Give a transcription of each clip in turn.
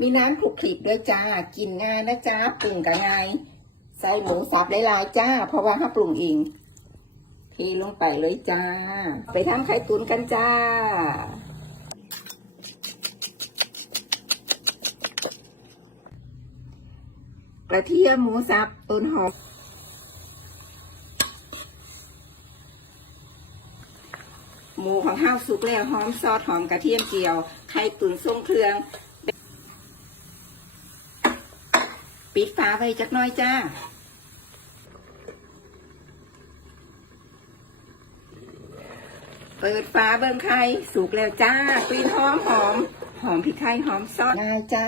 มีน้ำคลุกคลิกด้วยจ้า กินง่ายนะจ้าปรุงกันง่ายใส่หมูสับหลายๆจ้า เพราะว่าถ้าปรุงเองเทลงไปเลยจ้า ไปทำไข่ตุ๋นกันจ้ากระเทียมหมูสับต้นหอมหมูของข้าวสุกแล้วหอมซอสหอมกระเทียมเจียว ไข่ตุ๋นทรงเครื่อง ปิดฝาไว้จักหน้อยจ้า เปิดฝาเบิ่งไข่สุกแล้วจ้ากลิ่นหอมหอม หอมพริกไทยหอมซอสง่ายจ้า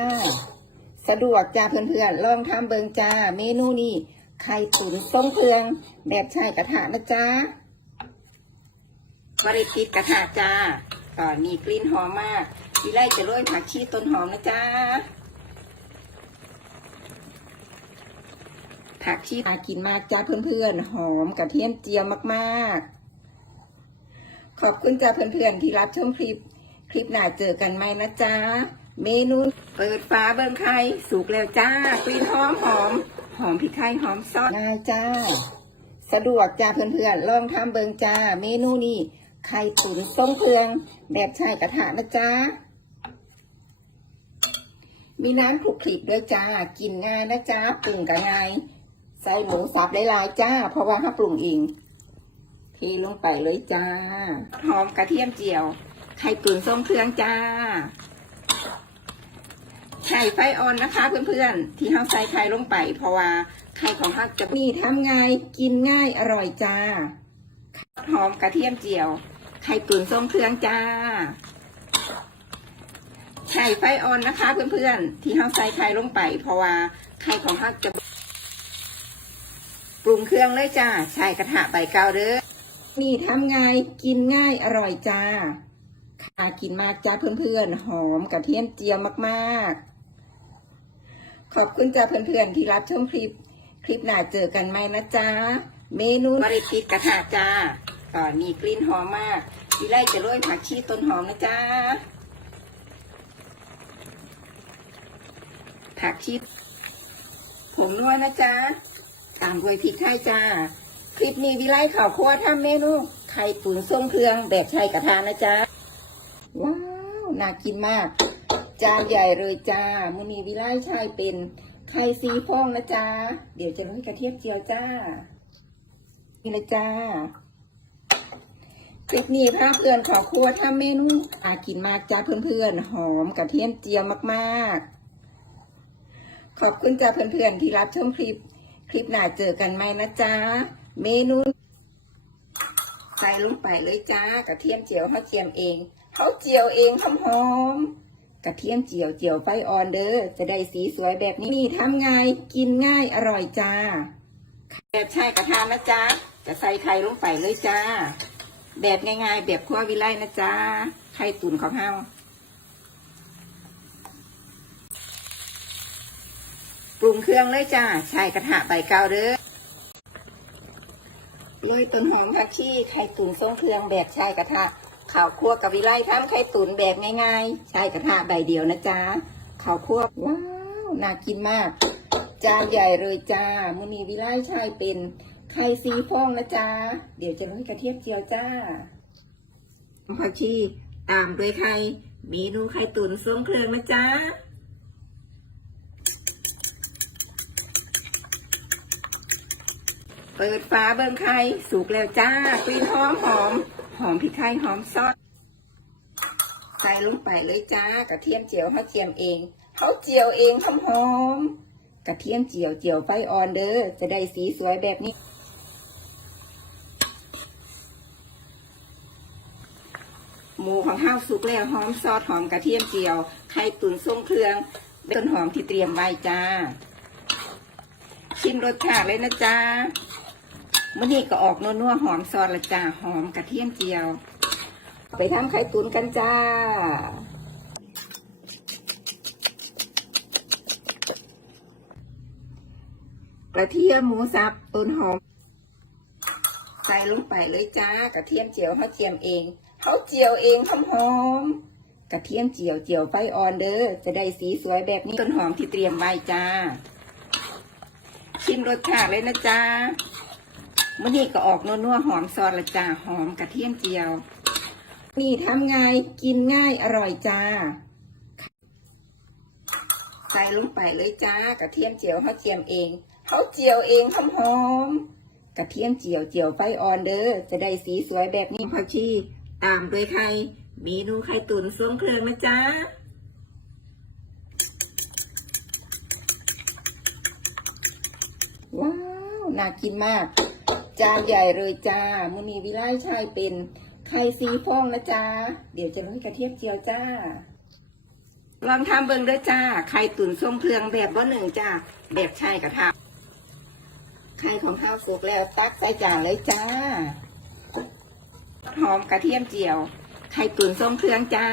สะดวกจ้าเพื่อนๆลองทำเบิ่งจ้า เมนูนี้ไข่ตุ๋นทรงเครื่อง แบบใช้กระทะนะจ้าบริติดกระทะจ้าตอนมีกลิ่นหอมมากวิไลจะโรยผักชีต้นหอมนะจ้า ผักชีน่ากินมากจ้าเพื่อนๆ หอมกระเทียมเจียวมากๆ ขอบคุณจ้าเพื่อนๆ ที่รับชมคลิป คลิปหน้าเจอกันไหมนะจ้าเมนูเปิดฟ้าเบิ่งไข่สุกแล้วจ้ากลิ่นหอมหอม หอมพริกไทยหอมซอสง่ายจ้า สะดวกจ้าเพื่อนๆ ลองทำเบิงจ้า เมนูนี้ไข่ตุ๋นทรงเครื่อง แบบใช้กระทะนะจ้ามีน้ำคลุกคลิกด้วยจ้า กินง่ายนะจ้าปรุงกันง่าย ใส่หมูสับหลายๆจ้า เพราะว่าถ้าปรุงเองเทลงไปเลยจ้า หอมกระเทียมเจียว ไข่ตุ๋นทรงเครื่องจ้า ไข่ไฟอ่อนนะคะเพื่อนๆ ที่เราใส่ไข่ลงไป เพราะว่าไข่ของเราจะนี่ทำง่ายกินง่ายอร่อยจ้า หอมกระเทียมเจียว ไข่ตุ๋นส้มเครื่องจ้าไข่ไฟอ่อนนะคะเพื่อนๆ ที่เราใส่ไข่ลงไป เพราะว่าไข่ของเราจะ ปรุงเครื่องเลยจ้า ใช้กระทะใบเกาเด้อนี่ทำง่ายกินง่ายอร่อยจ้าขากินมากจ้าเพื่อนๆ หอมกระเทียมเจียวมากๆ ขอบคุณจ้าเพื่อนๆ ที่รับชมคลิป คลิปหน้าเจอกันไหมนะจ๊ะเมนูบริติดกระทะจ้าตอนมีกลิ่นหอมมากวิไลจะโรยผักชีต้นหอมนะจ๊ะผักชีผมนวดนะจ๊ะ ตามด้วยพริกไทยจ้า คลิปนี้วิไลข่าวครัวทำเมนูไข่ตุ๋นส้มเครื่องแบบใช้กระทะนะจ๊ะ ว้าว น่ากินมาก จานใหญ่เลยจ้ามูนีวิไลใช้เป็นไข่ซีฟองนะจ๊ะ เดี๋ยวจะโรยกระเทียมเจียวจ้า นี่ลยจ้าคลิปนี้พาเพื่อนขอครัวทำเมนูอากินมากจ้าเพื่อนๆ หอมกระเทียมเจียวมากๆ ขอบคุณจ้าเพื่อนๆที่รับชมคลิป คลิปหน้าเจอกันไหมนะจ๊ะ เมนูใส่ลงไปเลยจ้ากระเทียมเจียวเขาเจียมเองเขาเจียวเองหอมๆกระเทียมเจียวเจียวไฟอ่อนเด้อจะได้สีสวยแบบนี้นี่ทำง่ายกินง่ายอร่อยจ้าแบบใช่กระทานนะจ๊ะจะใส่ไข่ลงไปเลยจ้า แบบง่ายๆ แบบครัววิไลนะจ๊ะไข่ตุ๋นของเฮาปรุ งเครื่องเลยจ้า ใช้กระทะใบเกาเด้อโรยต้นหอมผักชีไข่ตุ๋นทรงเครื่องแบบใช้กระทะข้าวคั่วกับวิไลทำไข่ตุ๋นแบบง่ายๆ ใช้กระทะใบเดียวนะจ๊ะข้าวคั่วว้าวน่ากินมาก จานใหญ่เลยจ้ามูนีวิไลใช้เป็นไข่ซีฟองนะจ๊ะเดี๋ยวจะโรยกระเทียมเจียวจ้าผักชีตามด้วยไข่เมนูไข่ตุ๋นทรงเครื่องนะจ๊ะ ปิดฝาเบิ่งไข่สุกแล้วจ้ากลิ่นหอมหอม หอมพริกไทยหอมซอสใส่ลงไปเลยจ้ากระเทียมเจียวเขาเจียมเองเขาเจียวเองหอมหอมกระเทียมเจียวเจียวไฟอ่อนเด้อจะได้สีสวยแบบนี้หมูของข้าวสุกแล้วหอมซอสหอมกระเทียมเจียวไข่ตุ๋นทรงเครื่องต้นหอมที่เตรียมไว้จ้า ชิมรสชาติเลยนะจ๊ะ มื่อนี้ก็ออกนัวๆหอมซอสละจ้าหอมกระเทียมเจียว ไปทำไข่ตุ๋นกันจ้า กระเทียมหมูสับต้นหอม ใส่ลงไปเลยจ้า กระเทียมเจียวเขาเจียมเองเขาเจียวเองหอมหอมกระเทียมเจียวเจียวไฟอ่อนเด้อจะได้สีสวยแบบนี้ต้นหอมที่เตรียมไว้จ้าชิมรสชาติเลยนะจ้า มื่อนี้ก็ออกนัวๆหอมซอสละจ้าหอมกระเทียมเจียว นี่ทำง่ายกินง่ายอร่อยจ้า ใส่ลงไปเลยจ้ากระเทียมเจียวเขาเจียมเองเขาเจียวเองหอมหอมกระเทียมเจียวเจียวไฟอ่อนเด้อจะได้สีสวยแบบนี้ผักชีตามด้วยไข่เมนูไข่ตุ๋นส้มเครื่องนะจ้าว้าว น่ากินมาก จานใหญ่เลยจ้ามุนีวิไลชายเป็นไข่สีฟองนะจ้าเดี๋ยวจะโรยกระเทียมเจียวจ้า ลองทำเบิ่งเด้อจ้า ไข่ตุ๋นส้มเครื่องแบบว่าหนึ่งจ้า แบบชายกระทะไข่ของข้าวสุกแล้วตักใส่จานเลยจ้า หอมกระเทียมเจียว ไข่ตุ๋นส้มเครื่องจ้า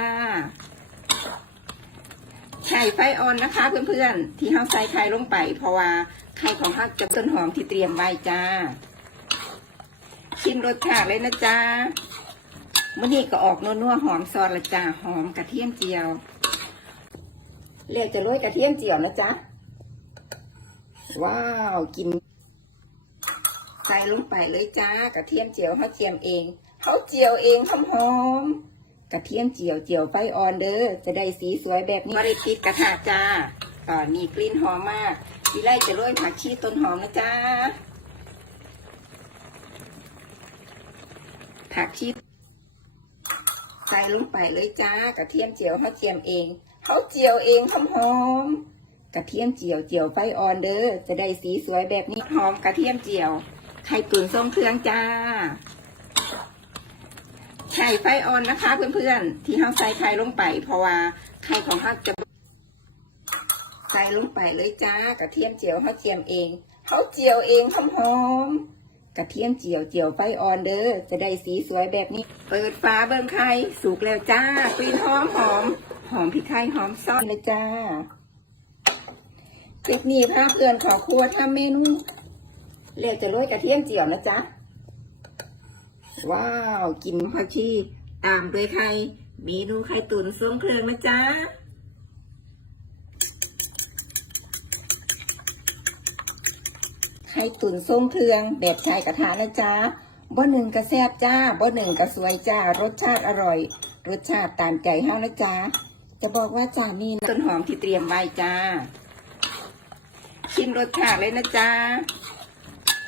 ไข่ไฟอ่อนนะคะเพื่อนๆที่เราใส่ไข่ลงไป เพราะว่าไข่ของเราจะต้นหอมที่เตรียมไว้จ้า ชิมรสชาติเลยนะจ้ามื่อนี้ก็ออกนัวๆหอมซอสละจ้าหอมกระเทียมเจียวเรียกจะโรยกระเทียมเจียวนะจ๊ะว้าวกินใส่ลงไปเลยจ้ากระเทียมเจียวเขาเจียมเองเขาเจียวเองหอมๆกระเทียมเจียวเจียวไฟอ่อนเด้อจะได้สีสวยแบบนี้ไม่ได้ติดกระทะจ้าก็มีกลิ่นหอมมากวิไลจะโรยผักชีต้นหอมนะจ้า ผักชีใส่ลงไปเลยจ้ากระเทียมเจียวเขาเจียมเองเขาเจียวเองหอมๆกระเทียมเจียวเจียวไฟอ่อนเด้อจะได้สีสวยแบบนี้หอมกระเทียมเจียวไข่ตุ๋นส้มเครื่องจ้าไข่ไฟอ่อนนะคะเพื่อนๆที่เราใส่ไข่ลงไป เพราะว่าไข่ของเราจะใส่ลงไปเลยจ้ากระเทียมเจียวเขาเจียมเองเขาเจียวเองหอมๆ กระเทียมเจียวเจียวไฟอ่อนเด้อจะได้สีสวยแบบนี้ เปิดฝาเบิ่งไข่สุกแล้วจ้ากลิ่นหอมหอมหอมพริกไทยหอมซอสเลยจ้าคลิปนี้พาเพื่อนขอครัวทำเมนูเรียกจะโรยกระเทียมเจียวนะจ๊ะว้าวกินผักชีตามด้วยไข่เมนูไข่ตุ๋นส้มเครื่องนะจ๊ะ ข่ตุ๋นส้มเครื่อง แบบชายกระทะนะจ๊ะบ่หนึ่งกระแซบจ้าบ่หนึ่งกระสวยจ้า รสชาติอร่อย รสชาติตามใจเฮานะจ๊ะจะบอกว่าจ้านี่นะต้นหอมที่เตรียมไว้จ้า ชิมรสชาติเลยนะจ๊ะ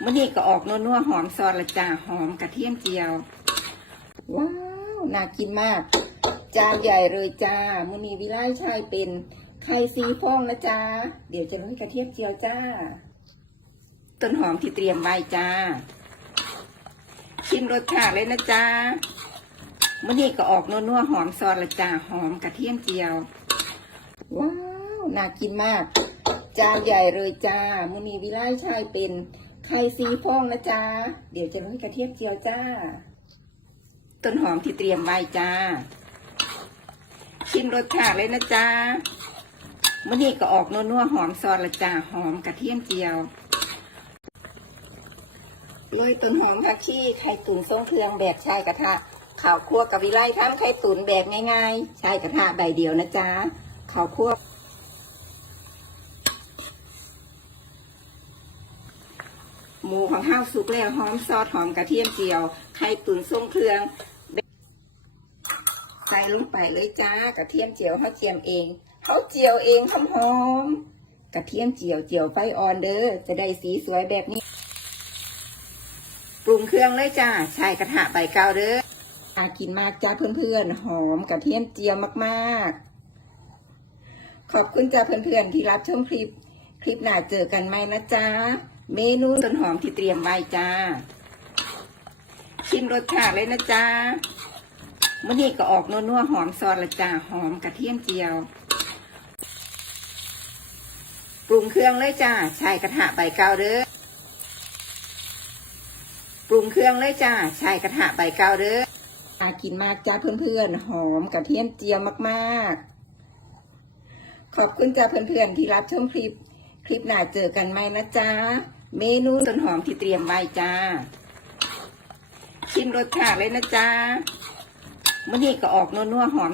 มื่อนี้ก็ออกนัวๆหอมซอสละจ้าหอมกระเทียมเจียว ว้าวน่ากินมาก จานใหญ่เลยจ้ามื่อนี้วิไลชายเป็นไข่สีฟองนะจ้าเดี๋ยวจะโรยกระเทียมเจียวจ้า ต้นหอมที่เตรียมไว้จ้า ชิมรสชาติเลยนะจ้ามื่อนี้ก็ออกนัวๆหอมซอสละจ้าหอมกระเทียมเจียว ว้าว น่ากินมาก จานใหญ่เลยจ้ามื่อนี้วิไลชายเป็นไข่สีฟองนะจ๊ะเดี๋ยวจะโรยกระเทียมเจียวจ้า ต้นหอมที่เตรียมไว้จ้า ชิมรสชาติเลยนะจ๊ะมื่อนี้ก็ออกนัวๆหอมซอสละจ้าหอมกระเทียมเจียว โรยต้นหอมผักชีไข่ตุ๋นทรงเครื่องแบบชายกระทะข้าวคั่วกับวิไลทำไข่ตุ๋นแบบง่ายๆชายกระทะใบเดียวนะจ๊ะข้าวคั่วหมูของข้าวสุกแล้วหอมซอสหอมกระเทียมเจียว ไข่ตุ๋นส้มเครื่องใส่ลงไปเลยจ้ากระเทียมเจียวเขาเจียมเองเขาเจียวเองหอมๆกระเทียมเจียวเจียวไฟอ่อนเด้อจะได้สีสวยแบบนี้ รุงเครื่องเลยจ้าใส่กระทะใบเกาเด้ออากินมากจ้าเพื่อนๆ หอมกระเทียมเจียวมากๆ ขอบคุณจ้าเพื่อนๆ ที่รับชมคลิป คลิปหน้าเจอกันไหมนะจ๊ะเมนูต้นหอมที่เตรียมไว้จ้า ชิมรสชาติเลยนะจ๊ะมื่อนี้ก็ออกนัวๆหอมซอสละจ้าหอมกระเทียมเจียวปรุงเครื่องเลยจ้าใส่กระทะใบเกาเด้อ งเครื่องเลยจ้าใส่กระทะใบเกาเด้ออากินมากจ้าเพื่อนๆ หอมกระเทียมเจียวมากๆ ขอบคุณจ้าเพื่อนๆ ที่รับชมคลิป คลิปหน้าเจอกันไหมนะจ๊ะเมนูต้นหอมที่เตรียมไว้จ้า ชิมรสชาติเลยนะจ๊ะมื่อนี้ก็ออกนัวๆหอม